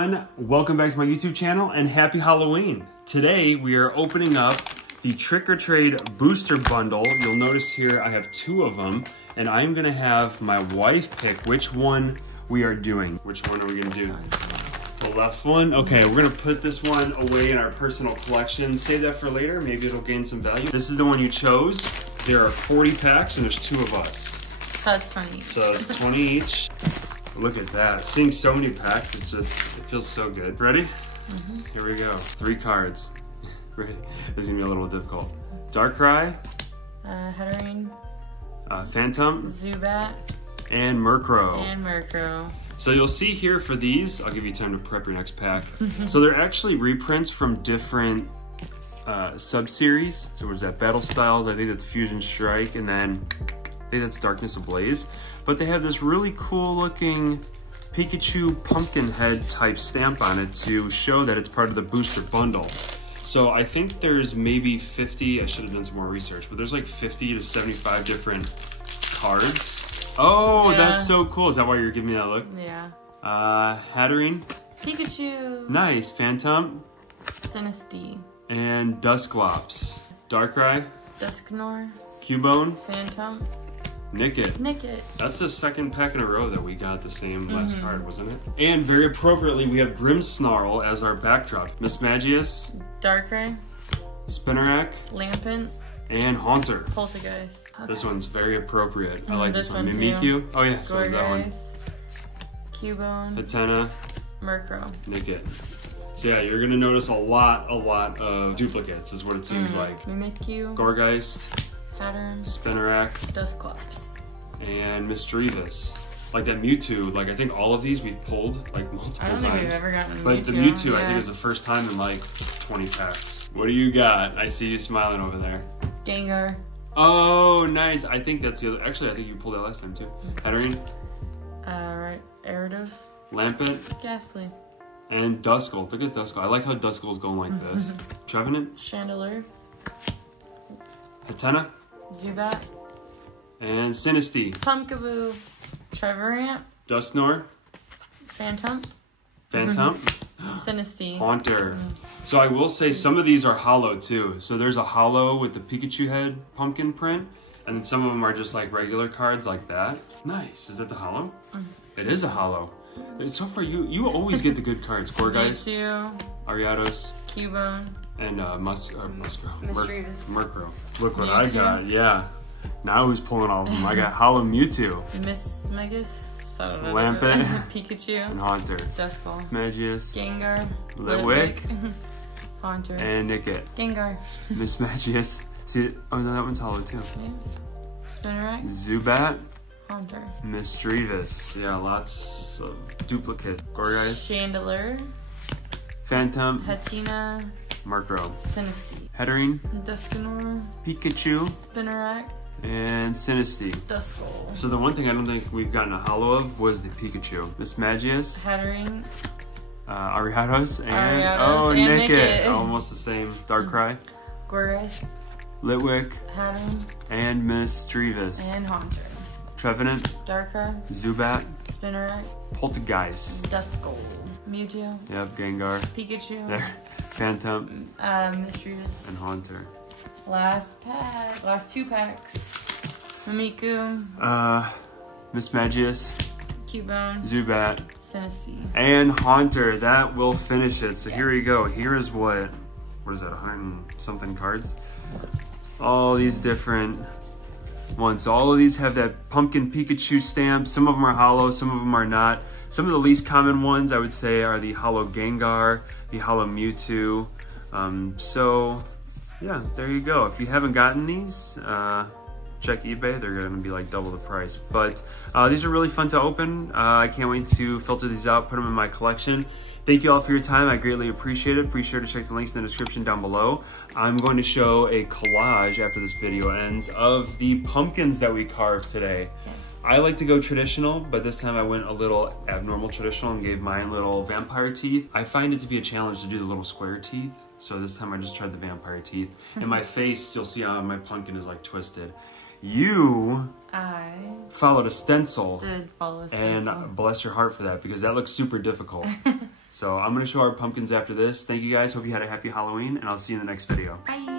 everyone, welcome back to my YouTube channel and happy Halloween. Today we are opening up the Trick or Trade booster bundle. You'll notice here I have two of them and I'm gonna have my wife pick which one we are doing. Which one are we gonna do? The left one? Okay, we're gonna put this one away in our personal collection. Save that for later, maybe it'll gain some value. This is the one you chose. There are 40 packs and there's two of us. So it's 20 each. So it's 20 each. Look at that. Seeing so many packs, it feels so good. Ready? Mm-hmm. Here we go. 3 cards. Ready? This is gonna be a little difficult. Darkrai. Capperino. Phantom. Zubat. And Murkrow. So you'll see here for these, I'll give you time to prep your next pack. So they're actually reprints from different sub-series. So what is that? Battle Styles, I think that's Fusion Strike, and then I think that's Darkness Ablaze. But they have this really cool looking Pikachu pumpkin head type stamp on it to show that it's part of the booster bundle. So I think there's maybe 50, I should have done some more research, but there's like 50 to 75 different cards. Oh, yeah. That's so cool. Is that why you're giving me that look? Yeah. Hatterene. Pikachu. Nice. Phantom. Sinistea. And Dusclops. Darkrai. Dusknoir. Cubone. Phantom. Nickit. That's the second pack in a row that we got the same last card, wasn't it? And very appropriately, we have Grimmsnarl as our backdrop. Mismagius. Darkrai. Spinarak. Lampent. And Haunter. Poltergeist. Okay. This one's very appropriate. I like this one. Too. Mimikyu. Oh yeah, so is that one. Cubone. Hatena. Murkrow. Nickit. So yeah, you're gonna notice a lot of duplicates is what it seems like. Mimikyu. Gourgeist. Hatterene. Spinarak. Dusclops. And Misdreavus. Like that Mewtwo, like I think all of these we've pulled like multiple times. I don't think we've ever gotten Mewtwo. But the Mewtwo I think is the first time in like 20 packs. What do you got? I see you smiling over there. Gengar. Oh, nice. I think that's the other. Actually, I think you pulled that last time too. Hatterene. Right. Gyarados. Lampent. Ghastly. And Duskull. Look at Duskull. I like how Duskull's going like this. Trevenant. Chandelure. Hatena. Zubat. And Sinistea. Pumpkaboo. Trevenant. Dusknoir. Phantom. Sinistea. Haunter. So I will say some of these are hollow too. So there's a hollow with the Pikachu head pumpkin print, and then some of them are just like regular cards like that. Nice. Is that the hollow? It is a hollow. So far you always get the good cards. Gourgeist. Mewtwo. Ariados. Cubone. And Misdreavus. Murkrow. Look what Mewtwo. I got. Yeah. Now who's pulling all of them? I got Hollow Mewtwo. Mismagius. Lampent. Pikachu. And Haunter. Duskull. Magius. Gengar. Litwick. Haunter. And Nickit. Gengar. Mismagius. See, oh no, that one's hollow too. Yeah. Spinarak. Zubat. Haunter. Misdreavus. Yeah, lots of duplicate. Gourgeist. Chandelure. Phantom. Hatena. Murkrow. Sinistea. Hatterene. Dusknoir. Pikachu. Spinarak. And Sinistea. Duskull. So the one thing I don't think we've gotten a hollow of was the Pikachu. Mismagius. Hatterene. Ariados. And Nickit. Almost the same. Darkrai. Gourgeist. Litwick. Hatterene. And Misdreavus. And Haunter. Trevenant. Darkrai. Zubat. Spinarak. Poltergeist. Duskull. Mewtwo. Yep, Gengar. Pikachu. There. Phantom. Misdreavus. And Haunter. Last pack. Last 2 packs. Mimikyu. Mismagius. Cubone. Zubat. Sinistea. And Haunter. That will finish it. So here we go. Here is what is that, 100 and something cards? All these different ones. So all of these have that pumpkin Pikachu stamp. Some of them are hollow, some of them are not. Some of the least common ones I would say are the hollow Gengar, the hollow Mewtwo. So yeah, there you go. If you haven't gotten these, check eBay. They're gonna be like double the price. But these are really fun to open. I can't wait to filter these out, put them in my collection. Thank you all for your time. I greatly appreciate it. Be sure to check the links in the description down below. I'm going to show a collage after this video ends of the pumpkins that we carved today. Yes. I like to go traditional, but this time I went a little abnormal traditional and gave mine little vampire teeth. I find it to be a challenge to do the little square teeth. So this time I just tried the vampire teeth. And my face, you'll see how my pumpkin is like twisted. I followed a stencil. Did follow a stencil. And bless your heart for that because that looks super difficult. So I'm gonna show our pumpkins after this. Thank you guys. Hope you had a happy Halloween, and I'll see you in the next video. Bye.